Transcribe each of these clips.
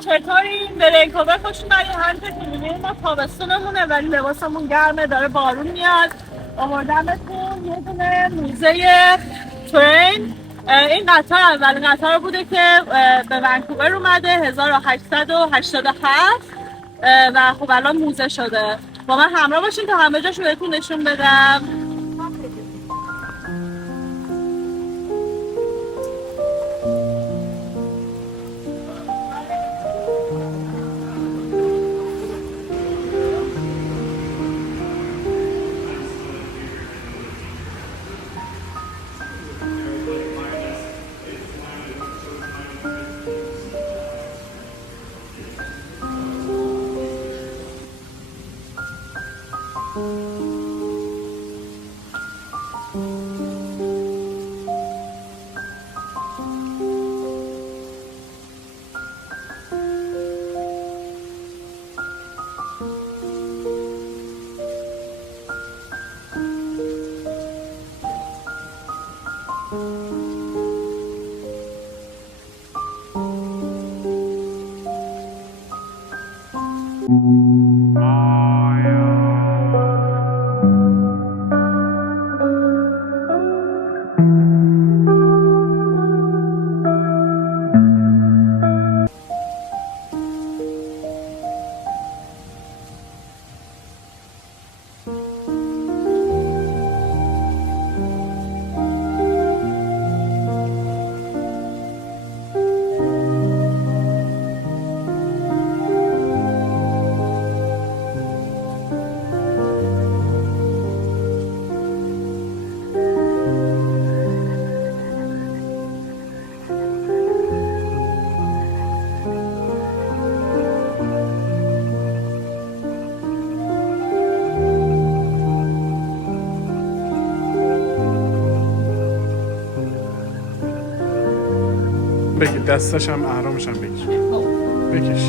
چطورین؟ به ونکوور خوش اومدین. همونطور که می‌بینید ما تابستونمونه ولی لباسمون گرمه، داره بارون میاد. آوردمتون یه دونه موزه ترین. این قطار اولین قطار بوده که به ونکوور اومده 1887 و خب الان موزه شده. با من همراه باشین تا همه جاشو بهتون نشون بدم. بگیر دستش هم اهرامش هم بگیر بکش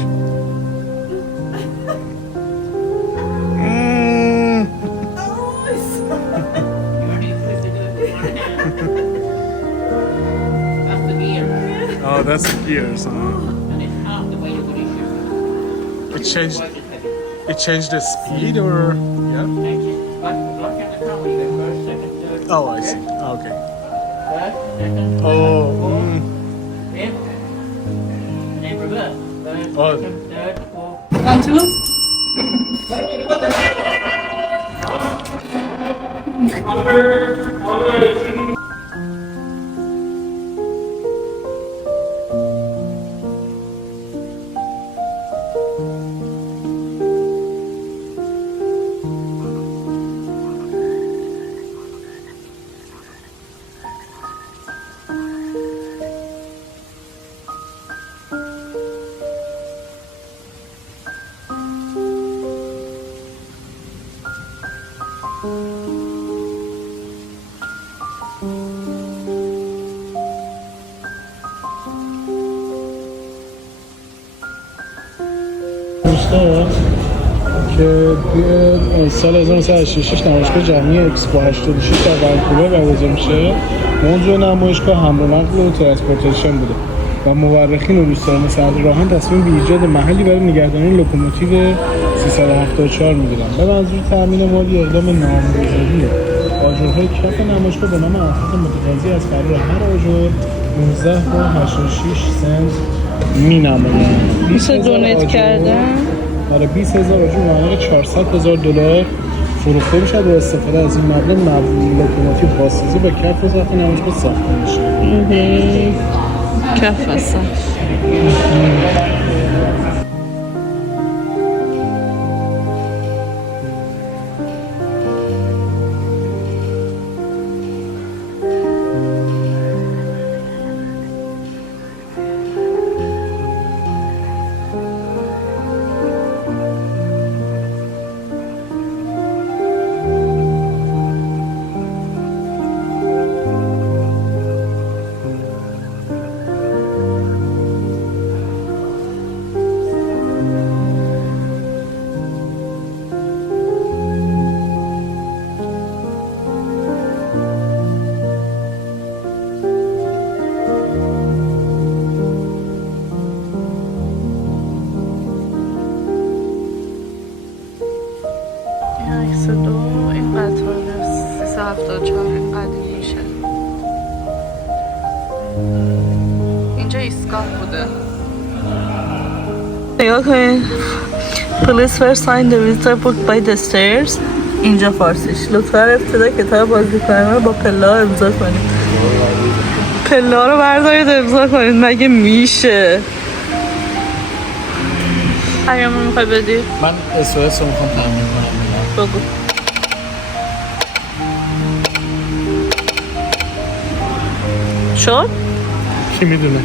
Oh, that's the gears, huh? And it's half the weight of what it should be. It changed the speed or yeah? Like at the car when you go first, second, third. Oh, I see. Okay. First, second, Oh. fourth, fifth, and then reverse. First, Oh. second, third, fourth. 1, 2. که توی سال 1986 نمایشگاه جهانی اکسپو 86 در ونکوور برگزار میشه. موضوع نمایشگاه حمل و نقل و ترانسپورتیشن بوده و مورخین و روستایان صدر راهان تصمیم به ایجاد محلی برای نگهداری لوکوموتیو 374 میگیرن به منظور تامین مالی اقدام نامگذاری آجرهای کف نمایشگاه به نام افراد متقاضی از قرار هر آجر 19.86 سنت می‌نمایند. 20 دونیت کردن. برای 20,000 آجر مبلغ $400,000 فروخته میشه. با استفاده از این مبلغ لوکوموتیو بازسازی و کف ساخت نمایشگاه ساخته میشه. کف ساخت. 1974 قدیم میشه. اینجا ایستگاه بوده. نگاه کنید. Police first signed the visitor book by the stairs. اینجا فارسیش. لطفا ابتدا کتاب بازیکنان رو با پله ها امضا کنید. پله ها رو بردارید امضا کنید. مگه میشه؟ پیامو میخوای بدی؟ من SOS رو میخوام تامین کنم. بگو. شد؟ کی میدونه؟